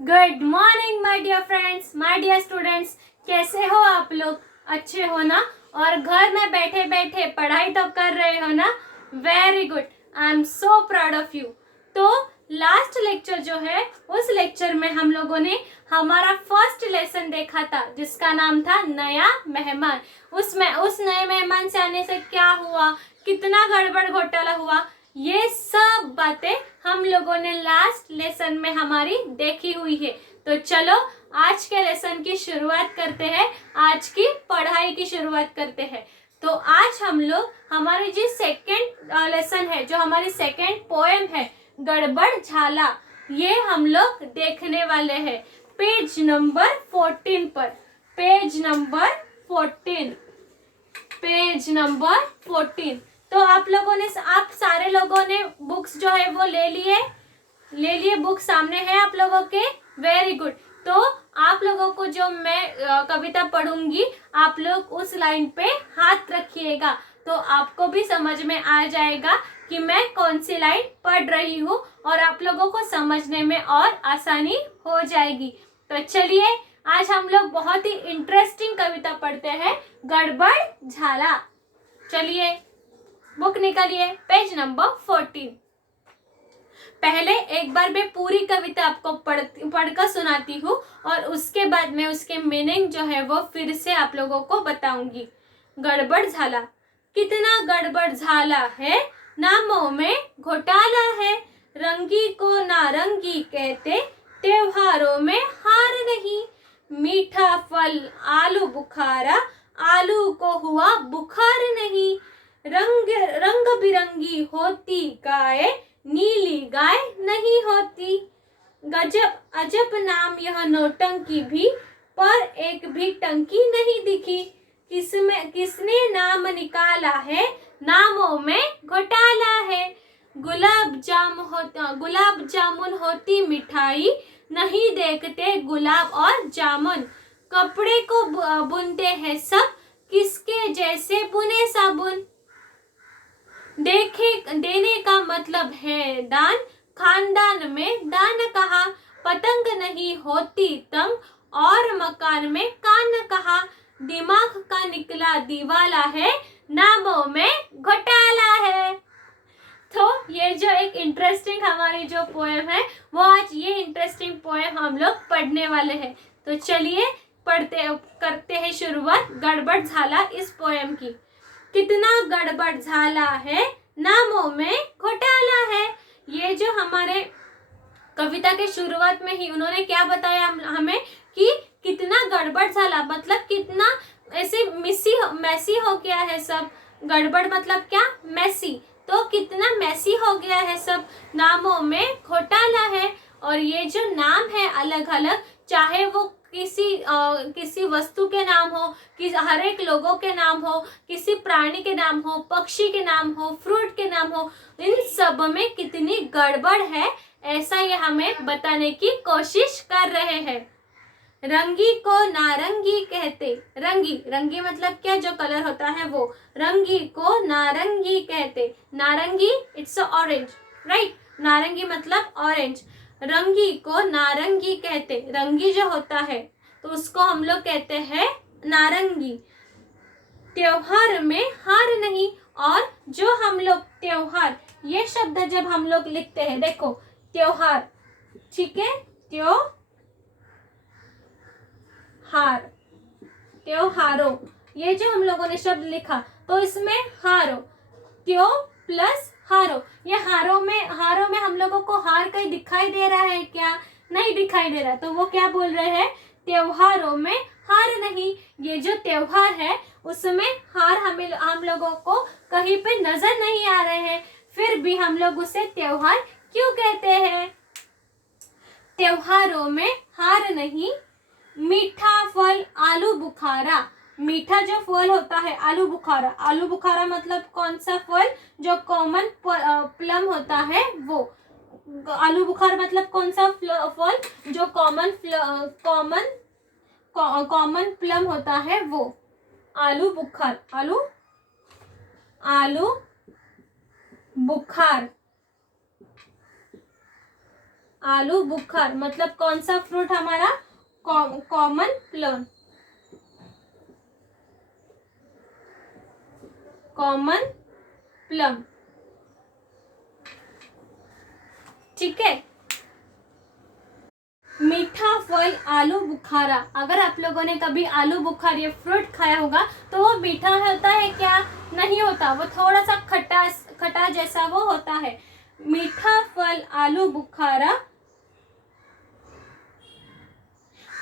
Good morning my dear friends, my dear students. कैसे हो आप लोग? अच्छे हो ना? और घर में बैठे बैठे पढ़ाई तो कर रहे हो ना? Very good, I am so proud of you. तो लास्ट लेक्चर जो है, उस लेक्चर में हम लोगों ने हमारा फर्स्ट लेसन देखा था जिसका नाम था नया मेहमान। उसमें उस नए मेहमान से आने से क्या हुआ, कितना गड़बड़ घोटाला हुआ, ये सब बातें हम लोगों ने लास्ट लेसन में हमारी देखी हुई है। तो चलो आज के लेसन की शुरुआत करते हैं, आज की पढ़ाई की शुरुआत करते हैं। तो आज हम लोग हमारी जो सेकेंड लेसन है, जो हमारी सेकेंड पोएम है गड़बड़ झाला, ये हम लोग देखने वाले हैं पेज नंबर 14 पर। Page number 14, page number 14। तो आप लोगों ने, आप सारे लोगों ने बुक्स जो है वो ले लिए बुक सामने है आप लोगों के। Very good. तो आप लोगों को जो मैं कविता पढ़ूंगी, आप लोग उस लाइन पे हाथ रखिएगा तो आपको भी समझ में आ जाएगा कि मैं कौन सी लाइन पढ़ रही हूँ और आप लोगों को समझने में और आसानी हो जाएगी। तो चलिए आज हम लोग बहुत ही इंटरेस्टिंग कविता पढ़ते हैं, गड़बड़ झाला। चलिए बुक निकालिए, पेज नंबर 14। पहले एक बार मैं पूरी कविता आपको पढ़कर सुनाती हूँ और उसके बाद मैं उसके मीनिंग जो है वो फिर से आप लोगों को बताऊंगी। गड़बड़ झाला। कितना गड़बड़ झाला है, नामों में घोटाला है। रंगी को नारंगी कहते, त्योहारों में हार नहीं। मीठा फल आलू बुखारा, आलू को हुआ बुखार नहीं। रंग रंग बिरंगी होती गाय, नीली गाय नहीं होती। गजब अजब नाम यह नौटंकी भी, पर एक भी टंकी नहीं दिखी। किसने नाम निकाला है, नामों में घोटाला है। गुलाब जामुन होती मिठाई, नहीं देखते गुलाब और जामुन। कपड़े को बुनते हैं सब, किसके जैसे बुने साबुन। देने का मतलब है दान, खानदान में दान कहा। पतंग नहीं होती तंग, और मकान में कान कहा। दिमाग का निकला दीवाला है, नामों में घोटाला है। तो ये जो एक इंटरेस्टिंग हमारी जो पोएम है, वो आज ये इंटरेस्टिंग पोएम हम लोग पढ़ने वाले हैं। तो चलिए करते हैं शुरुआत गड़बड़ झाला इस पोएम की। कितना गड़बड़ झाला है, नामों में घोटाला है। ये जो हमारे कविता के शुरुआत में ही उन्होंने क्या बताया हमें कि कितना गड़बड़ झाला मतलब कितना ऐसे मैसी हो गया है सब। गड़बड़ मतलब क्या? मैसी। तो कितना मैसी हो गया है सब, नामों में घोटाला है। और ये जो नाम है अलग अलग, चाहे वो किसी वस्तु के नाम हो, कि हर एक लोगों के नाम हो, किसी प्राणी के नाम हो, पक्षी के नाम हो, फ्रूट के नाम हो, इन सब में कितनी गड़बड़ है, ऐसा ये हमें बताने की कोशिश कर रहे हैं। रंगी को नारंगी कहते, रंगी मतलब क्या? जो कलर होता है वो। रंगी को नारंगी कहते, नारंगी इट्स ऑरेंज, राइट? नारंगी मतलब ऑरेंज। रंगी को नारंगी कहते, रंगी जो होता है तो उसको हम लोग कहते हैं नारंगी। त्योहार में हार नहीं, और जो हम लोग त्योहार, ये शब्द जब हम लोग लिखते हैं, देखो त्योहार, ठीक है, त्योहारों, ये जो हम लोगों ने शब्द लिखा तो इसमें हारो, त्यो प्लस हारो। ये हारों में हम लोगों को हार कहीं दिखाई दे रहा है क्या? नहीं दिखाई दे रहा। तो वो क्या बोल रहे हैं? त्योहारों में हार नहीं। ये जो त्योहार है उसमें हार हम लोगों को कहीं पे नजर नहीं आ रहे हैं, फिर भी हम लोग उसे त्योहार क्यों कहते हैं? त्योहारों में हार नहीं। मीठा फल आलू बुखारा, मीठा जो फल होता है आलू बुखारा। आलू बुखारा मतलब कौन सा फल? जो कॉमन प्लम होता है वो। आलू बुखारा मतलब कौन सा फल? जो कॉमन प्लम होता है वो। आलू बुखार। आलू बुखार मतलब कौन सा फ्रूट हमारा? कॉमन प्लम, कॉमन प्लम, ठीक है। मीठा फल आलू बुखारा, अगर आप लोगों ने कभी आलू बुखार ये फ्रूट खाया होगा तो वो मीठा होता है क्या? नहीं होता, वो थोड़ा सा खट्टा खट्टा जैसा वो होता है। मीठा फल आलू बुखारा,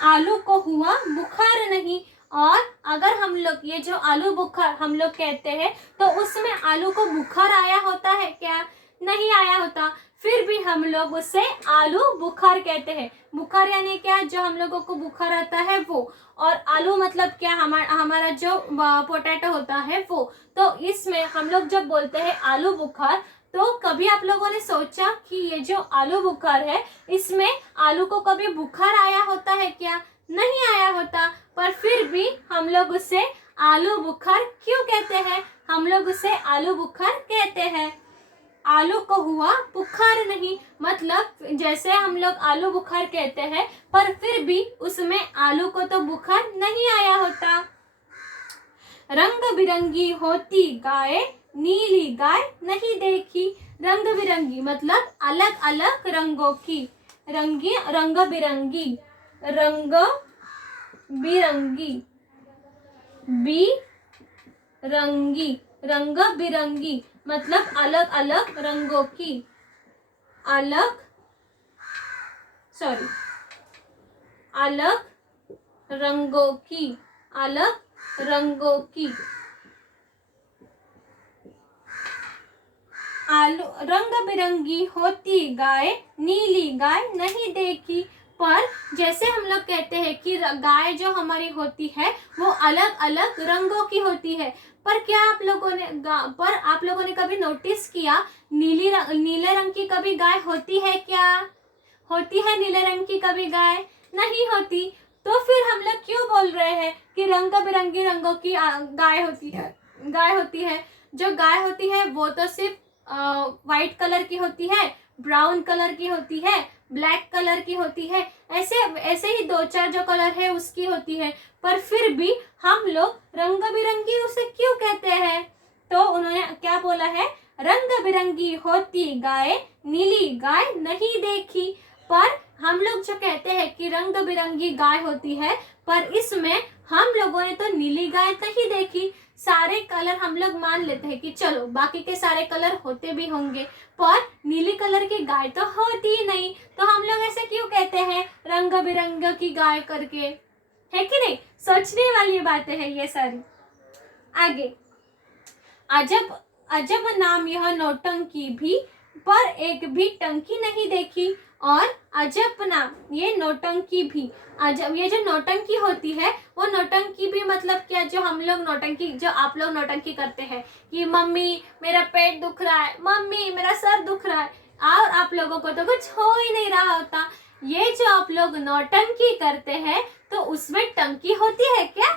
आलू को हुआ बुखार नहीं। और अगर हम लोग ये जो आलू बुखार हम लोग कहते हैं तो उसमें आलू को बुखार आया होता है क्या? नहीं आया होता, फिर भी हम लोग उसे आलू बुखार कहते हैं। बुखार यानी क्या? जो हम लोगों को बुखार आता है वो। और आलू मतलब क्या? हमारा जो पोटैटो होता है वो। तो इसमें हम लोग जब बोलते हैं आलू बुखार, तो कभी आप लोगों ने सोचा कि ये जो आलू बुखार है इसमें आलू को कभी बुखार आया होता है क्या? नहीं आया होता, पर फिर भी हम लोग उसे आलू बुखार क्यों कहते हैं? हम लोग उसे आलू बुखार कहते हैं। आलू को हुआ बुखार नहीं, मतलब जैसे हम लोग आलू बुखार कहते हैं पर फिर भी उसमें आलू को तो बुखार नहीं आया होता। रंग बिरंगी होती गाय, नीली गाय नहीं देखी। रंग बिरंगी मतलब अलग अलग रंगों की, रंग बिरंगी, रंग बिरंगी, रंगी, रंग बिरंगी मतलब अलग अलग रंगों की, अलग रंगों की, अलग रंगों की। आलू रंग बिरंगी होती गाय, नीली गाय नहीं देखी। पर जैसे हम लोग कहते हैं कि गाय जो हमारी होती है वो अलग अलग रंगों की होती है, पर क्या आप लोगों ने कभी नोटिस किया नीले रंग की कभी गाय होती है क्या? होती है नीले रंग की कभी गाय? नहीं होती। तो फिर हम लोग क्यों बोल रहे हैं कि रंग बिरंगी रंगों की गाय होती है? जो गाय होती है वो तो सिर्फ वाइट कलर की होती है, ब्राउन कलर की होती है, ब्लैक कलर की होती है, ऐसे ही दो चार जो कलर है उसकी होती है, पर फिर भी हम लोग रंग बिरंगी उसे क्यों कहते हैं? तो उन्होंने क्या बोला है? रंग बिरंगी होती गाय, नीली गाय नहीं देखी। पर हम लोग जो कहते हैं कि रंग बिरंगी गाय होती है, पर इसमें हम लोगों ने तो नीली गाय नहीं देखी। सारे कलर हम लोग मान लेते हैं कि चलो बाकी के सारे कलर होते भी होंगे, पर नीली कलर की गाय तो होती ही नहीं, तो हम लोग ऐसे क्यों कहते हैं रंग बिरंग की गाय करके? है कि नहीं? सोचने वाली बातें हैं ये सारी। आगे, अजब अजब नाम यह नौटंकी भी, पर एक भी टंकी नहीं देखी। और अजब नाम ये नौटंकी भी, अजब ये जो नौटंकी होती है वो नौटंकी भी मतलब क्या? जो हम लोग नौटंकी, जो आप लोग नौटंकी करते हैं कि मम्मी मेरा पेट दुख रहा है, मम्मी मेरा सर दुख रहा है, और आप लोगों को तो कुछ हो ही नहीं रहा होता। ये जो आप लोग नौटंकी करते हैं तो उसमें टंकी होती है क्या?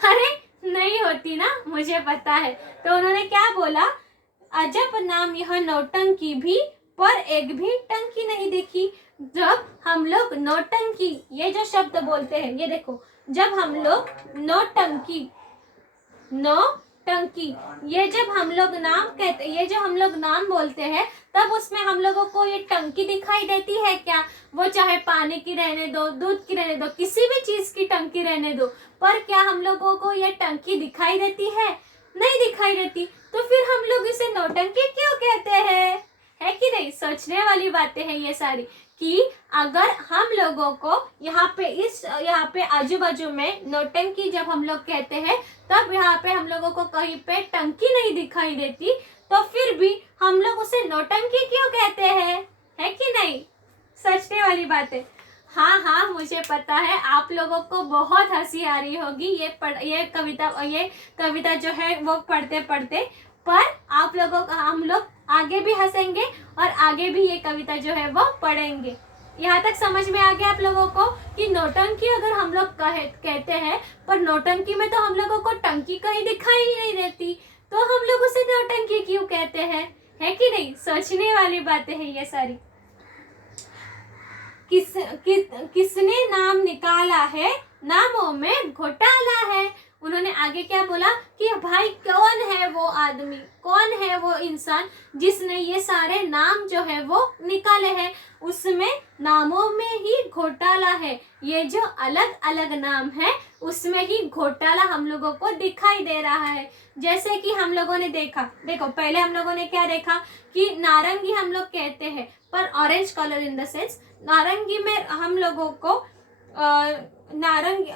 अरे नहीं होती ना, मुझे पता है। तो उन्होंने क्या बोला? अजब नाम यह नौटंकी भी, पर एक भी टंकी नहीं देखी। जब हम लोग नौटंकी ये जो शब्द बोलते हैं, ये देखो, जब हम लोग नौटंकी ये जब हम लोग नाम कहते, ये जो हम लोग नाम बोलते हैं, तब उसमें हम लोगों को ये टंकी दिखाई देती है क्या? वो चाहे पानी की रहने दो, दूध की रहने दो, किसी भी चीज की टंकी रहने दो, पर क्या हम लोगों को ये टंकी दिखाई देती है? नहीं दिखाई देती। तो फिर हम लोग इसे नौटंकी क्यों कहते हैं? है कि नहीं? सोचने वाली बातें हैं ये सारी, कि अगर हम लोगों को यहाँ पे आजू बाजू में नौटंकी जब हम लोग कहते हैं, तब यहाँ पे हम लोगों को कहीं पे टंकी नहीं दिखाई देती, तो फिर भी हम लोग उसे नौटंकी क्यों कहते हैं? है कि नहीं? सोचने वाली बात है। हाँ, मुझे पता है आप लोगों को बहुत हंसी आ रही होगी ये कविता जो है वो पढ़ते पढ़ते, पर आप लोगों का हम लोग आगे भी हंसेंगे और आगे भी ये कविता जो है वो पढ़ेंगे। यहाँ तक समझ में आ गया आप लोगों को कि नौटंकी अगर हम लोग कहते हैं, पर नौटंकी में तो हम लोगों को टंकी कहीं दिखाई ही नहीं देती, तो हम लोग उसे नौटंकी क्यों कहते हैं? है कि नहीं? सोचने वाली बातें हैं ये सारी। किसने नाम निकाला है, नामों में घोटाला है। उन्होंने आगे क्या बोला कि भाई कौन है वो आदमी, कौन है वो इंसान जिसने ये सारे नाम जो है वो निकाले हैं, उसमें नामों में ही घोटाला है। ये जो अलग अलग नाम है उसमें ही घोटाला हम लोगों को दिखाई दे रहा है। जैसे कि हम लोगों ने देखा, देखो पहले हम लोगों ने क्या देखा कि नारंगी हम लोग कहते हैं, पर orange colour in the sense, नारंगी में हम लोगों को नारंगी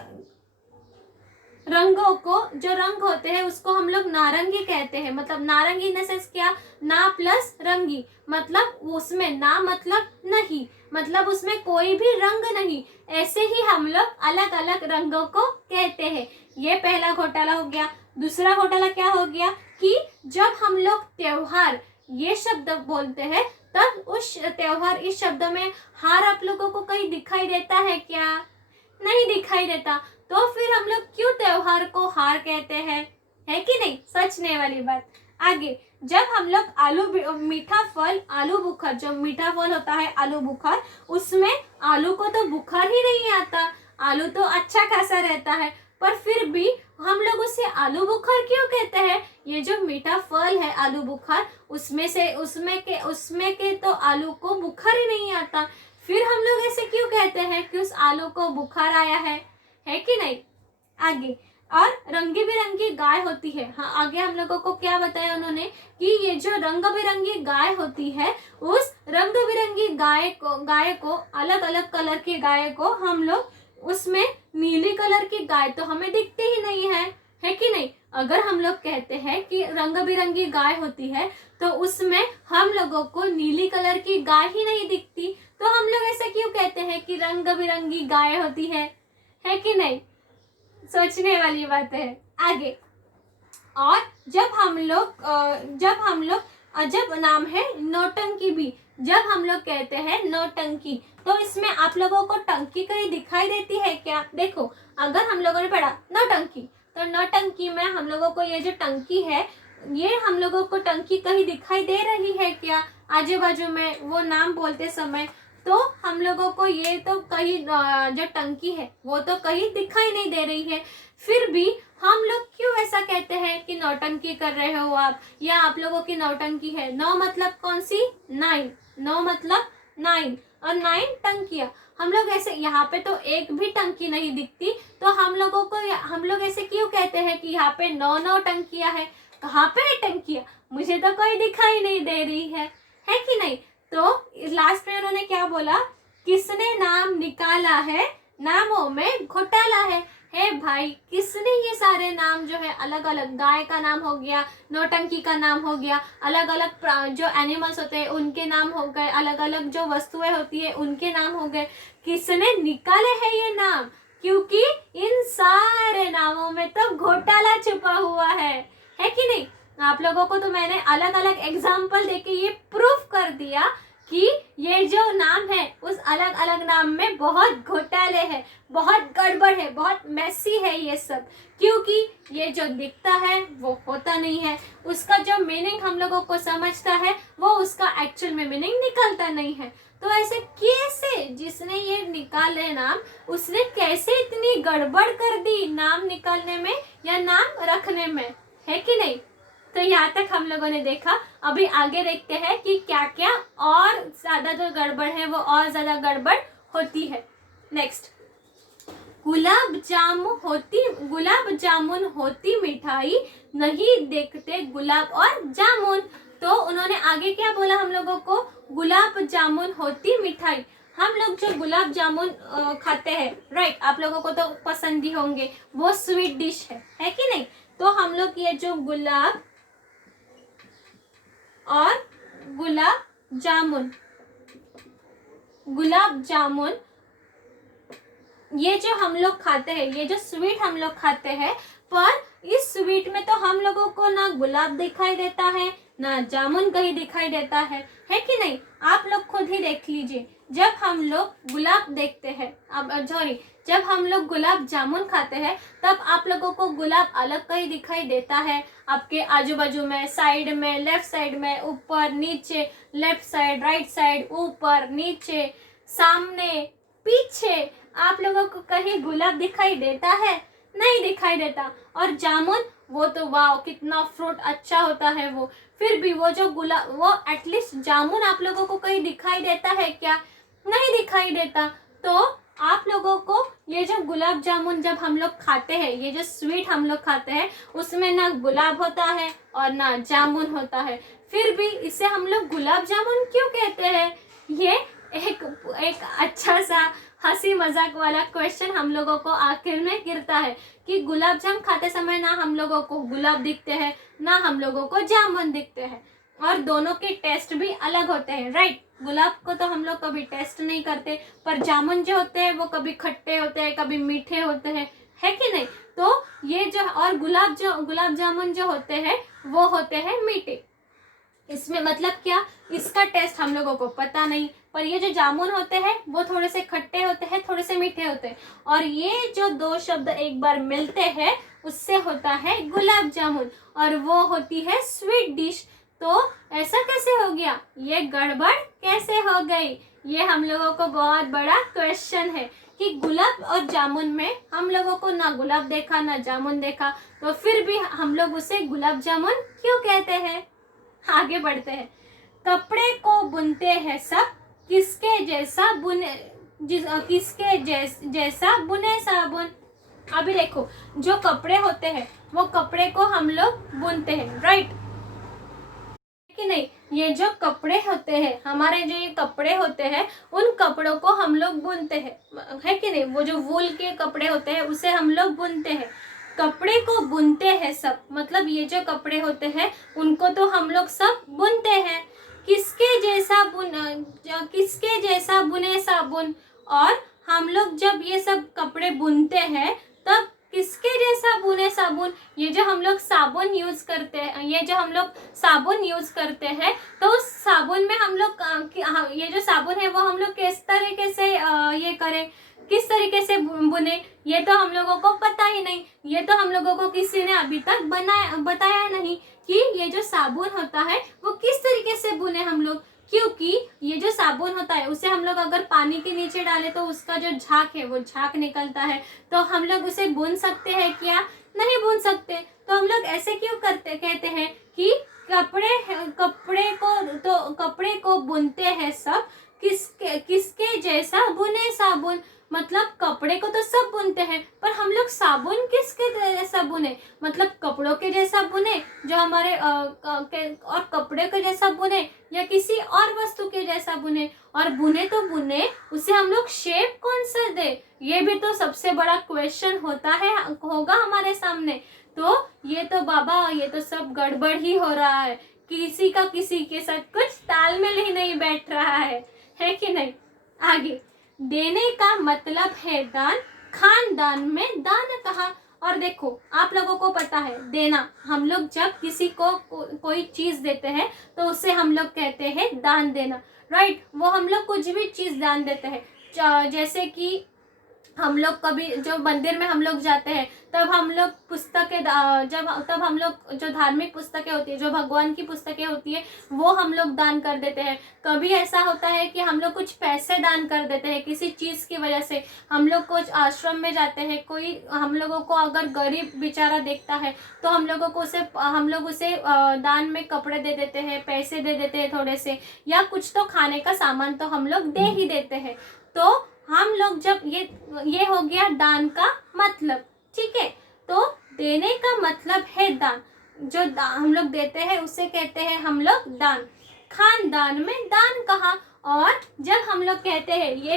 रंगों को, जो रंग होते हैं उसको हम लोग नारंगी कहते हैं। मतलब नारंगी इन द सेंस क्या, ना प्लस रंगी, मतलब उसमें ना मतलब नहीं, मतलब उसमें कोई भी रंग नहीं। ऐसे ही हम लोग अलग अलग रंगों को कहते हैं। ये पहला घोटाला हो गया। दूसरा घोटाला क्या हो गया कि जब हम लोग त्योहार ये शब्द बोलते हैं तब उस त्योहार इस शब्द में हार आप लोगों को कहीं दिखाई देता है क्या? नहीं दिखाई देता। तो फिर हम लोग क्यों त्योहार को हार कहते हैं, है कि नहीं? सोचने वाली बात। आगे जब हम लोग आलू मीठा फल, आलू बुखार, जो मीठा फल होता है आलू बुखार, उसमें आलू को तो बुखार ही नहीं आता, आलू तो अच्छा खासा रहता है, पर फिर भी हम लोग उसे आलू बुखार क्यों कहते हैं? ये जो मीठा फल है आलू बुखार, उसमें के तो आलू को बुखार ही नहीं आता, फिर हम लोग ऐसे क्यों कहते हैं कि उस आलू को बुखार आया है कि नहीं? आगे और रंगी बिरंगी गाय होती है। हाँ, आगे हम लोगों को क्या बताया उन्होंने कि ये जो रंग बिरंगी गाय होती है, उस रंग बिरंगी गाय को अलग अलग कलर की गाय को हम लोग, उसमें नीली कलर की गाय तो हमें दिखती ही नहीं है कि नहीं? अगर हम लोग कहते हैं कि रंग बिरंगी गाय होती है तो उसमें हम लोगों को नीली कलर की गाय ही नहीं दिखती, तो हम लोग ऐसे क्यों कहते हैं कि रंग बिरंगी गाय होती है कि नहीं? सोचने वाली बात है। आगे और जब नाम है नौटंकी भी, जब हम लोग कहते हैं नौटंकी, तो इसमें आप लोगों को टंकी कहीं दिखाई देती है क्या? देखो अगर हम लोगों ने पढ़ा नौटंकी, तो नौटंकी में हम लोगों को ये जो टंकी है, ये हम लोगों को टंकी कहीं दिखाई दे रही है क्या आजू बाजू में वो नाम बोलते समय? तो हम लोगों को ये तो कहीं जो टंकी है वो तो कहीं दिखाई नहीं दे रही है, फिर भी हम लोग क्यों ऐसा कहते हैं कि नौटंकी कर रहे हो आप, या आप लोगों की नौटंकी है। नौ मतलब कौन सी? 9। नौ मतलब 9 और 9 टंकियां। हम लोग ऐसे, यहाँ पे तो एक भी टंकी नहीं दिखती, तो हम लोग ऐसे क्यों कहते हैं कि यहाँ पे 9 टंकियां है? कहाँ पे है टंकियां? मुझे तो कोई दिखाई नहीं दे रही है कि नहीं? तो लास्ट में उन्होंने क्या बोला, किसने नाम निकाला है, नामों में घोटाला है भाई, किसने ये सारे नाम जो है अलग अलग, गाय का नाम हो गया, नौटंकी का नाम हो गया, अलग अलग जो एनिमल्स होते हैं उनके नाम हो गए, अलग अलग जो वस्तुएं होती है उनके नाम हो गए, किसने निकाले हैं ये नाम? क्योंकि इन सारे नामों में तो घोटाला छुपा हुआ है कि नहीं? आप लोगों को तो मैंने अलग अलग एग्जाम्पल देके ये प्रूफ कर दिया कि ये जो नाम है उस अलग अलग नाम में बहुत घोटाले हैं, बहुत गड़बड़ है, बहुत मैसी है ये सब, क्योंकि ये जो दिखता है वो होता नहीं है, उसका जो मीनिंग हम लोगों को समझता है वो उसका एक्चुअल में मीनिंग निकलता नहीं है। तो ऐसे कैसे, जिसने ये निकाले नाम, उसने कैसे इतनी गड़बड़ कर दी नाम निकालने में या नाम रखने में, है कि नहीं? तो यहाँ तक हम लोगों ने देखा। अभी आगे देखते हैं कि क्या क्या और ज्यादा जो गड़बड़ है वो और ज्यादा गड़बड़ होती है। नेक्स्ट, गुलाब जामुन होती मिठाई, नहीं देखते गुलाब और जामुन। तो उन्होंने आगे क्या बोला हम लोगों को, गुलाब जामुन होती मिठाई। हम लोग जो गुलाब जामुन खाते हैं, राइट, आप लोगों को तो पसंद ही होंगे, वो स्वीट डिश है कि नहीं? तो हम लोग ये जो गुलाब और गुलाब जामुन ये जो हम लोग खाते हैं, ये जो स्वीट हम लोग खाते हैं, पर इस स्वीट में तो हम लोगों को ना गुलाब दिखाई देता है ना जामुन कहीं दिखाई देता है कि नहीं? आप लोग खुद ही देख लीजिए, जब हम लोग गुलाब देखते हैं, जब हम लोग गुलाब जामुन खाते हैं तब आप लोगों को गुलाब अलग कहीं दिखाई देता है, आपके आजू बाजू में, साइड में, लेफ्ट साइड में, ऊपर नीचे, लेफ्ट साइड, राइट साइड, ऊपर नीचे, सामने, पीछे आप लोगों को कहीं गुलाब दिखाई देता है? नहीं दिखाई देता। और जामुन, वो तो वाह कितना फ्रूट अच्छा होता है वो। फिर भी वो जो गुलाब, वो एटलीस्ट जामुन आप लोगों को कहीं दिखाई देता है क्या? नहीं दिखाई देता। तो आप लोगों को ये जो गुलाब जामुन जब हम लोग खाते हैं, ये जो स्वीट हम लोग खाते हैं, उसमें ना गुलाब होता है और ना जामुन होता है, फिर भी इसे हम लोग गुलाब जामुन क्यों कहते हैं? ये एक एक अच्छा सा हंसी मजाक वाला क्वेश्चन हम लोगों को आखिर में गिरता है कि गुलाब जामुन खाते समय ना हम लोगों को गुलाब दिखते हैं, ना हम लोगों को जामुन दिखते हैं, और दोनों के टेस्ट भी अलग होते हैं, राइट। गुलाब को तो हम लोग कभी टेस्ट नहीं करते, पर जामुन जो होते हैं वो कभी खट्टे होते हैं, कभी मीठे होते हैं, है कि नहीं? तो ये जो, और गुलाब जामुन जो होते हैं वो होते हैं मीठे। इसमें मतलब क्या, इसका टेस्ट हम लोगों को पता नहीं, पर ये जो जामुन होते हैं वो थोड़े से खट्टे होते हैं, थोड़े से मीठे होते हैं, और ये जो दो शब्द एक बार मिलते हैं उससे होता है गुलाब जामुन, और वो होती है स्वीट डिश। तो ऐसा कैसे हो गया? ये गड़बड़ कैसे हो गई? ये हम लोगों को बहुत बड़ा क्वेश्चन है कि गुलाब और जामुन में हम लोगों को ना गुलाब देखा ना जामुन देखा, तो फिर भी हम लोग उसे गुलाब जामुन क्यों कहते हैं? आगे बढ़ते हैं। कपड़े को बुनते हैं सब, किसके जैसा बुने, किसके जैसा बुने साबुन। अभी देखो, जो कपड़े होते हैं वो कपड़े को हम लोग बुनते हैं, राइट कि नहीं? ये जो कपड़े होते हैं, हमारे जो ये कपड़े होते हैं, उन कपड़ों को हम लोग बुनते हैं, है कि नहीं? वो जो वूल के कपड़े होते हैं उसे हम लोग बुनते हैं। कपड़े को बुनते हैं सब, मतलब ये जो कपड़े होते हैं उनको तो हम लोग सब बुनते हैं। किसके जैसा बुने साबुन। और हम लोग जब ये सब कपड़े बुनते हैं तब किसके जैसा बुने साबुन। ये जो हम लोग साबुन यूज करते हैं, तो उस साबुन में हम लोग ये जो साबुन है वो हम लोग किस तरीके से ये करें, किस तरीके से बुने, ये तो हम लोगों को पता ही नहीं। ये तो हम लोगों को किसी ने अभी तक बताया नहीं कि ये जो साबुन होता है वो किस तरीके से बुने हम लोग। क्योंकि ये जो साबुन होता है उसे हम लोग अगर पानी के नीचे डालें तो उसका जो झाग है वो झाग निकलता है, तो हम लोग उसे बुन सकते हैं क्या? नहीं बुन सकते। तो हम लोग ऐसे क्यों कहते हैं कि कपड़े को बुनते हैं सब, किसके जैसा बुने साबुन। मतलब कपड़े को तो सब बुनते हैं, पर हम लोग साबुन किसके जैसा बुने, मतलब कपड़ों के जैसा बुने जो हमारे और कपड़े के जैसा बुने या किसी और वस्तु के जैसा बुने। और बुने तो बुने, उसे हम लोग शेप कौन सा दे, ये भी तो सबसे बड़ा क्वेश्चन होगा हमारे सामने। तो ये तो बाबा, ये तो सब गड़बड़ ही हो रहा है, किसी के साथ कुछ तालमेल ही नहीं बैठ रहा है कि नहीं? आगे, देने का मतलब है दान, खानदान में दान कहाँ। और देखो, आप लोगों को पता है देना, हम लोग जब किसी को कोई चीज देते हैं तो उसे हम लोग कहते हैं दान देना, राइट। वो हम लोग कुछ भी चीज दान देते हैं, जैसे कि हम लोग कभी जो मंदिर में हम लोग जाते हैं तब हम लोग तब हम लोग जो धार्मिक पुस्तकें होती है, जो भगवान की पुस्तकें होती है, वो हम लोग दान कर देते हैं। कभी ऐसा होता है कि हम लोग कुछ पैसे दान कर देते हैं किसी चीज़ की वजह से। हम लोग कुछ आश्रम में जाते हैं, कोई हम लोगों को अगर गरीब बेचारा देखता है तो हम लोग उसे दान में कपड़े दे देते हैं, पैसे दे देते हैं थोड़े से, या कुछ तो खाने का सामान तो हम लोग दे ही देते हैं। तो हम लोग जब ये हो गया दान का मतलब, ठीक है। तो देने का मतलब है दान, जो हम लोग देते हैं उसे कहते हैं हम लोग दान। खानदान में दान कहाँ। और जब हम लोग कहते हैं ये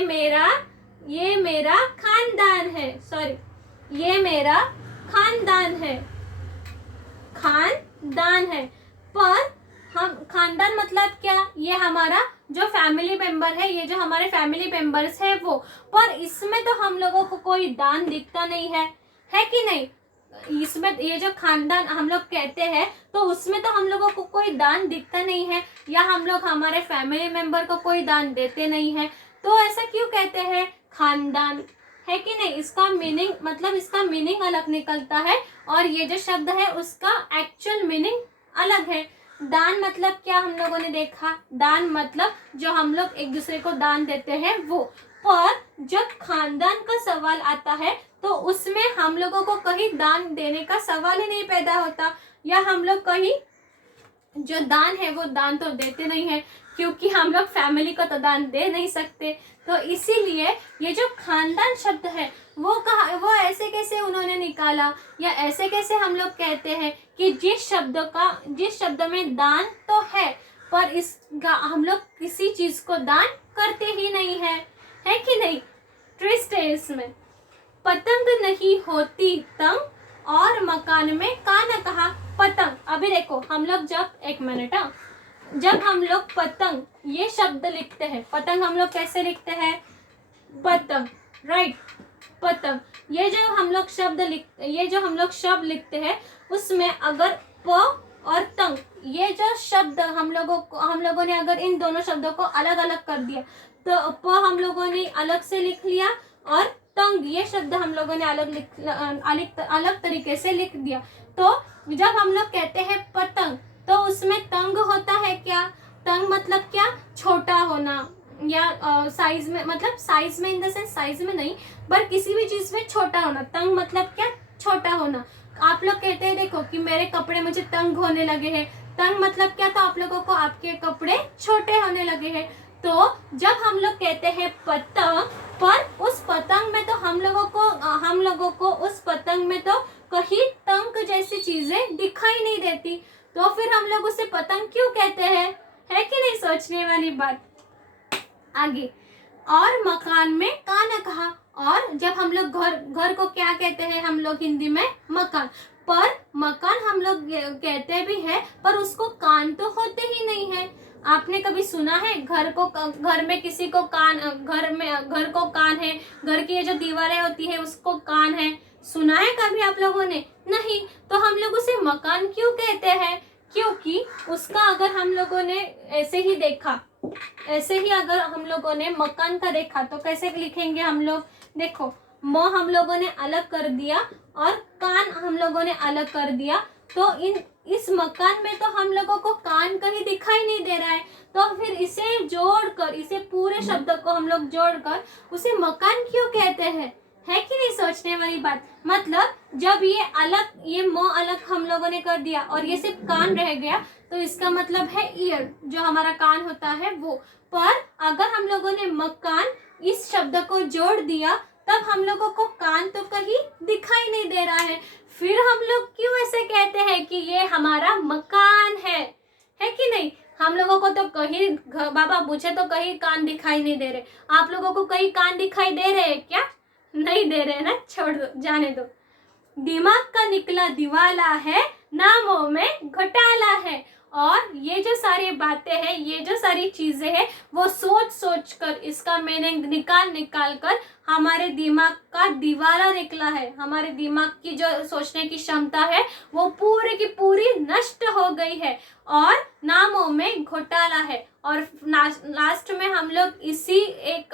मेरा खानदान है, सॉरी ये मेरा खानदान है, पर हम खानदान मतलब क्या, ये हमारा जो फैमिली मेंबर है, ये जो हमारे फैमिली मेंबर्स है वो, पर इसमें तो हम लोगों को कोई दान दिखता नहीं है कि नहीं? इसमें ये जो खानदान हम लोग कहते हैं तो उसमें तो हम लोगों को कोई दान दिखता नहीं है, या हम लोग हमारे फैमिली मेंबर को कोई दान देते नहीं है। तो ऐसा क्यों कहते हैं खानदान, है कि नहीं? इसका मीनिंग अलग निकलता है, और ये जो शब्द है उसका एक्चुअल मीनिंग अलग है। दान मतलब क्या हम लोगों ने देखा, दान मतलब जो हम लोग एक दूसरे को दान देते हैं वो। पर जब खानदान का सवाल आता है तो उसमें हम लोगों को कहीं दान देने का सवाल ही नहीं पैदा होता, या हम लोग कहीं जो दान है वो दान तो देते नहीं है, क्योंकि हम लोग फैमिली को तो दान दे नहीं सकते। तो इसीलिए ये जो खानदान शब्द है वो ऐसे कैसे उन्होंने निकाला, या ऐसे कैसे हम लोग कहते हैं कि जिस शब्द में दान तो है पर इसका हम लोग किसी चीज को दान करते ही नहीं है कि नहीं। ट्विस्ट है इसमें। पतंग नहीं होती तंग और मकान में काना कहा पतंग। अभी देखो हम लोग जब हम लोग पतंग ये शब्द लिखते हैं, पतंग हम लोग कैसे लिखते हैं, पतंग, राइट, पतंग। ये जो हम लोग शब्द लिखते हैं उसमें अगर प और तंग ये जो शब्द हम लोगों ने अगर इन दोनों शब्दों को अलग अलग कर दिया तो प हम लोगों ने अलग से लिख लिया और तंग ये शब्द हम लोगों ने अलग तरीके से लिख दिया। तो जब हम लोग कहते हैं पतंग तो उसमें तंग होता है क्या, तंग मतलब क्या, छोटा होना, या साइज में, मतलब साइज में इन द सेंस साइज में नहीं पर किसी भी चीज में छोटा होना। तंग मतलब क्या, छोटा होना। आप लोग कहते हैं देखो कि मेरे कपड़े मुझे तंग होने लगे हैं, तंग मतलब क्या, तो आप लोगों को आपके कपड़े छोटे होने लगे हैं। तो जब हम लोग कहते हैं पतंग, पर उस पतंग में तो हम लोगों को उस पतंग में तो कहीं तंग जैसी चीजें दिखाई नहीं देती, तो फिर हम लोग उसे पतंग क्यों कहते हैं, है कि नहीं, सोचने वाली बात। आगे, और मकान में काना कहा, और जब हम लोग घर को क्या कहते हैं हम लोग हिंदी में, मकान। पर मकान हम लोग कहते भी है पर उसको कान तो होते ही नहीं है। आपने कभी सुना है घर में किसी को कान, घर को कान है, घर की ये जो दीवारें होती है उसको कान है, सुना है कभी आप लोगों ने, नहीं। तो हम लोग उसे मकान क्यों कहते हैं, क्योंकि उसका अगर हम लोगों ने ऐसे ही अगर हम लोगों ने मकान का देखा तो कैसे लिखेंगे हम लोग, देखो म हम लोगों ने अलग कर दिया और कान हम लोगों ने अलग कर दिया, तो इस मकान में तो हम लोगों को कान कहीं दिखाई नहीं दे रहा है, तो फिर इसे पूरे शब्द को हम लोग जोड़कर उसे मकान क्यों कहते हैं, है कि नहीं, सोचने वाली बात। मतलब जब ये म अलग हम लोगों ने कर दिया और ये सिर्फ कान रह गया तो इसका मतलब है ईयर, जो हमारा कान होता है वो। पर अगर हम लोगों ने मकान इस शब्द को जोड़ दिया तब हम लोगों को कान तो कहीं दिखाई नहीं दे रहा है, फिर हम लोग क्यों ऐसे कहते हैं कि ये हमारा मकान है कि नहीं। हम लोगों को तो कहीं बाबा पूछे तो कहीं कान दिखाई नहीं दे रहे, आप लोगों को कहीं कान दिखाई दे रहे हैं क्या, नहीं दे रहे ना, छोड़ दो, जाने दो। दिमाग का निकला दिवाला है, नामों में घोटाला है। और ये जो सारी बातें हैं, ये जो सारी चीजें हैं वो सोच कर इसका मैंने निकाल कर हमारे दिमाग का दिवाला निकला है। हमारे दिमाग की जो सोचने की क्षमता है वो पूरी की पूरी नष्ट हो गई है और नामों में घोटाला है। और लास्ट में हम लोग इसी एक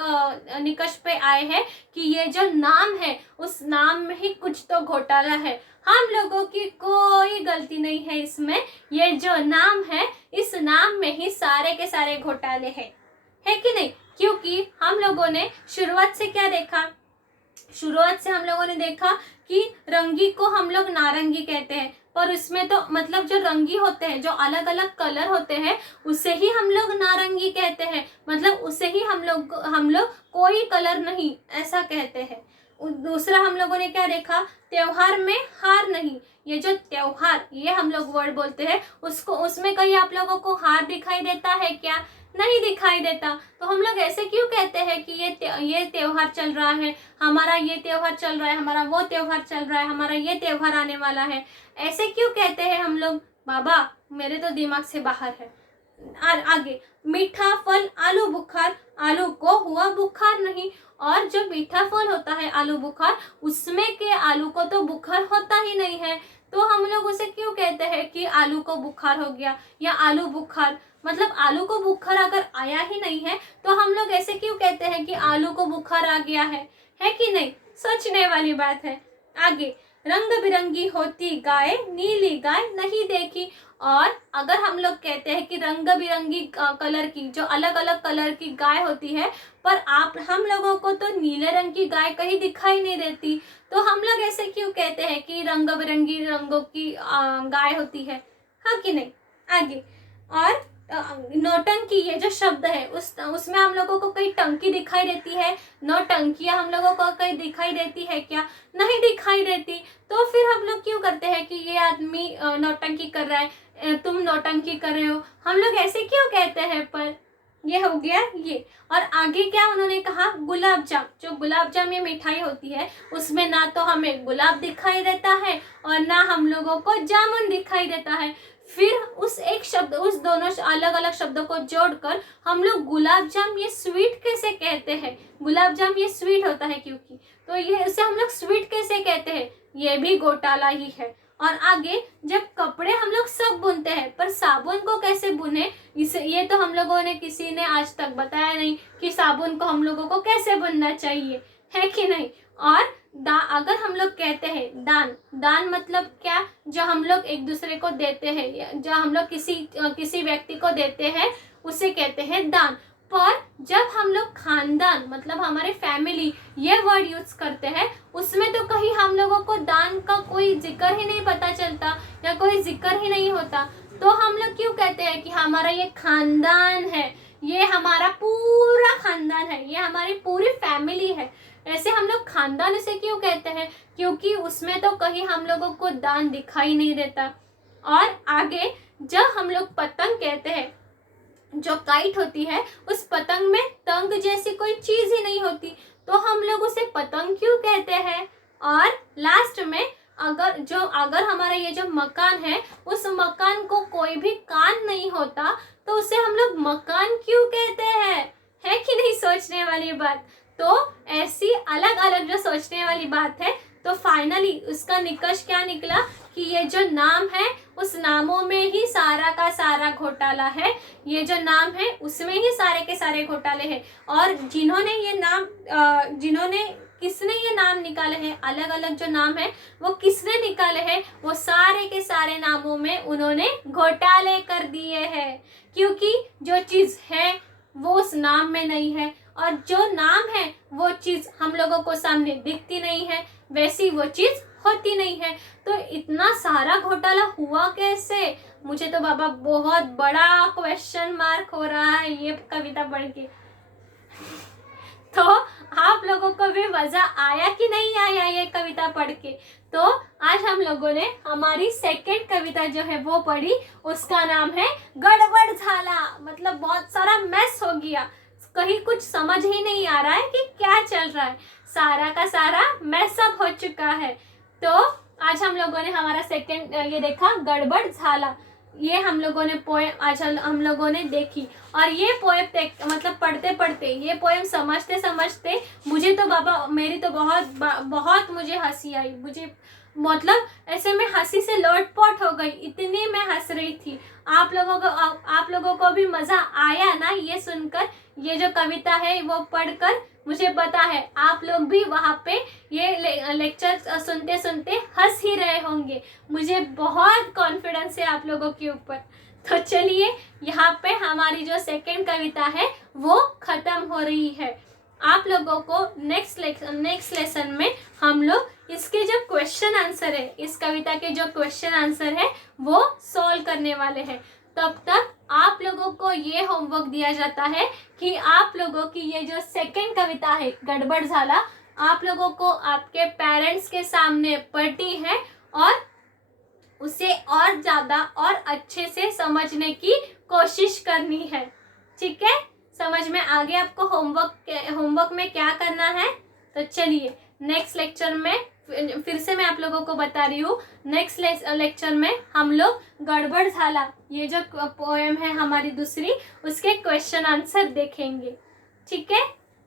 निष्कर्ष पे आए हैं कि ये जो नाम है उस नाम में ही कुछ तो घोटाला है, हम लोगों की कोई गलती नहीं है इसमें। ये जो नाम है इस नाम में ही सारे के सारे घोटाले हैं, है कि नहीं। क्योंकि हम लोगों ने शुरुआत से क्या देखा, शुरुआत से हम लोगों ने देखा कि रंगी को हम लोग नारंगी कहते हैं, पर उसमें तो मतलब जो रंगी होते हैं, जो अलग अलग कलर होते हैं उसे ही हम लोग नारंगी कहते हैं, मतलब उसे ही हम लोग कोई कलर नहीं ऐसा कहते हैं। दूसरा हम लोगों ने क्या देखा, त्योहार में हार नहीं, ये जो त्योहार ये हम लोग वर्ड बोलते हैं उसमें कहीं आप लोगों को हार दिखाई देता है क्या, नहीं दिखाई देता। तो हम लोग ऐसे क्यों कहते हैं कि ये त्योहार चल रहा है, हमारा ये त्योहार चल रहा है, हमारा वो त्योहार चल रहा है, हमारा ये त्योहार आने वाला है, ऐसे क्यों कहते हैं हम लोग, बाबा मेरे तो दिमाग से बाहर है। आगे, मीठा फल आलू बुखार, आलू को हुआ बुखार नहीं। और जो मीठा फल होता है आलू बुखार, उसमें के आलू को तो बुखार होता ही नहीं है, तो हम लोग उसे क्यों कहते हैं कि आलू को बुखार हो गया या आलू बुखार, मतलब आलू को बुखार अगर आया ही नहीं है तो हम लोग ऐसे क्यों कहते हैं कि आलू को बुखार आ गया है कि नहीं, सोचने वाली बात है। आगे, रंग बिरंगी होती गाय, नीली गाय नहीं देखी। और अगर हम लोग कहते हैं कि रंग बिरंगी कलर की, जो अलग अलग कलर की गाय होती है, पर आप हम लोगों को तो नीले रंग की गाय कहीं दिखाई नहीं देती, तो हम लोग ऐसे क्यों कहते हैं कि रंग बिरंगी रंगों की गाय होती है? हाँ कि नहीं? आगे, और नौटंकी ये जो शब्द है उसमें हम लोगों को कहीं टंकी दिखाई देती है? नौटंकियां हम लोगों को कहीं दिखाई देती है क्या? नहीं दिखाई देती। तो फिर हम लोग क्यों करते हैं कि ये आदमी नौटंकी कर रहा है, तुम नौटंकी कर रहे हो, हम लोग ऐसे क्यों कहते हैं? पर ये हो गया ये। और आगे क्या उन्होंने कहा? गुलाब जाम। जो गुलाब जाम ये मिठाई होती है, उसमें ना तो हमें गुलाब दिखाई देता है और ना हम लोगों को जामुन दिखाई देता है। फिर उस एक शब्द, उस दोनों अलग अलग शब्दों को जोड़कर हम लोग गुलाब जाम ये स्वीट कैसे कहते हैं? गुलाब जाम ये स्वीट होता है क्योंकि, तो ये इसे हम लोग स्वीट कैसे कहते हैं? ये भी घोटाला ही है। और आगे, जब कपड़े हम लोग सब बुनते हैं, पर साबुन को कैसे बुने, इसे ये तो हम लोगों ने किसी ने आज तक बताया नहीं कि साबुन को हम लोगों को कैसे बुनना चाहिए, है कि नहीं? और अगर हम लोग कहते हैं दान, दान मतलब क्या? जो हम लोग एक दूसरे को देते हैं, जो हम लोग किसी व्यक्ति को देते हैं, उसे कहते हैं दान। पर जब हम लोग खानदान मतलब हमारे फैमिली ये वर्ड यूज करते हैं, उसमें तो कहीं हम लोगों को दान का कोई जिक्र ही नहीं पता चलता या कोई जिक्र ही नहीं होता। तो हम लोग क्यों कहते हैं कि हमारा ये खानदान है, ये हमारा पूरा खानदान है, ये हमारी पूरी फैमिली है? ऐसे हम लोग खानदान इसे क्यों कहते हैं? क्योंकि उसमें तो कहीं हम लोगों को दान दिखाई नहीं देता। और आगे, जब हम लोग पतंग कहते हैं, जो काइट होती है, उस पतंग में तंग जैसी कोई चीज ही नहीं होती, तो हम लोग उसे पतंग क्यों कहते हैं? और लास्ट में, अगर हमारा ये जो मकान है, उस मकान को कोई भी कान नहीं होता, तो उसे हम लोग मकान क्यों कहते हैं? है कि नहीं सोचने वाली बात? तो ऐसी अलग अलग जो सोचने वाली बात है, तो फाइनली उसका निष्कर्ष क्या निकला कि ये जो नाम है, उस नामों में ही सारा का सारा घोटाला है। ये जो नाम है उसमें ही सारे के सारे घोटाले हैं। और किसने ये नाम निकाले हैं, अलग अलग जो नाम है वो किसने निकाले हैं, वो सारे के सारे नामों में उन्होंने घोटाले कर दिए हैं। क्योंकि जो चीज है वो उस नाम में नहीं है, और जो नाम है वो चीज हम लोगों को सामने दिखती नहीं है, वैसी वो चीज होती नहीं है। तो इतना सारा घोटाला हुआ कैसे? मुझे तो बाबा बहुत बड़ा क्वेश्चन मार्क हो रहा है ये कविता पढ़ के। तो आप लोगों को भी मजा आया कि नहीं आया ये कविता पढ़ के? तो आज हम लोगों ने हमारी सेकंड कविता जो है वो पढ़ी, उसका नाम है गड़बड़ झाला। मतलब बहुत सारा मैस हो गया, कहीं कुछ समझ ही नहीं आ रहा है कि क्या चल रहा है, सारा का सारा मैसअप हो चुका है। तो आज हम लोगों ने हमारा सेकंड ये देखा, गड़बड़ झाला। ये हम लोगों ने पोएम आज हम लोगों ने देखी, और ये पोएम मतलब पढ़ते पढ़ते, ये पोएम समझते समझते मुझे तो बाबा, मेरी तो बहुत मुझे हंसी आई। मुझे मतलब ऐसे में हंसी से लोटपोट हो गई, इतनी मैं हंस रही थी। आप लोगों को भी मजा आया ना ये सुनकर? ये जो कविता है वो पढ़कर मुझे पता है आप लोग भी वहाँ पे ये लेक्चर सुनते सुनते हंस ही रहे होंगे। मुझे बहुत कॉन्फिडेंस है आप लोगों के ऊपर। तो चलिए, यहाँ पे हमारी जो सेकंड कविता है वो खत्म हो रही है। आप लोगों को नेक्स्ट लेसन में हम लोग इसके जो क्वेश्चन आंसर है, इस कविता के जो क्वेश्चन आंसर है वो सॉल्व करने वाले हैं। तब तक आप लोगों को ये होमवर्क दिया जाता है कि आप लोगों की ये जो सेकंड कविता है गड़बड़ झाला, आप लोगों को आपके पेरेंट्स के सामने पढ़नी है और उसे और ज़्यादा और अच्छे से समझने की कोशिश करनी है। ठीक है, समझ में आ गया आपको होमवर्क में क्या करना है? तो चलिए नेक्स्ट लेक्चर में फिर से मैं आप लोगों को बता रही हूँ, नेक्स्ट लेक्चर में हम लोग गड़बड़ झाला ये जो पोएम है हमारी दूसरी, उसके क्वेश्चन आंसर देखेंगे। ठीक है,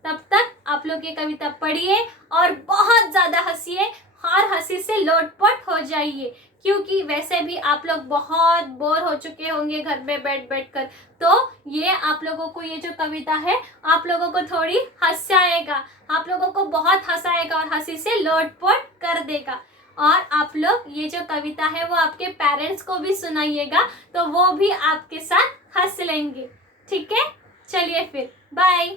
तब तक आप लोग ये कविता पढ़िए और बहुत ज़्यादा हंसिए और हंसी से लोटपोट हो जाइए, क्योंकि वैसे भी आप लोग बहुत बोर हो चुके होंगे घर में बैठ कर। तो ये आप लोगों को ये जो कविता है आप लोगों को थोड़ी हंसाएगा, आप लोगों को बहुत हंसाएगा और हंसी से लोटपोट कर देगा। और आप लोग ये जो कविता है वो आपके पेरेंट्स को भी सुनाइएगा, तो वो भी आपके साथ हंस लेंगे। ठीक है, चलिए फिर बाय।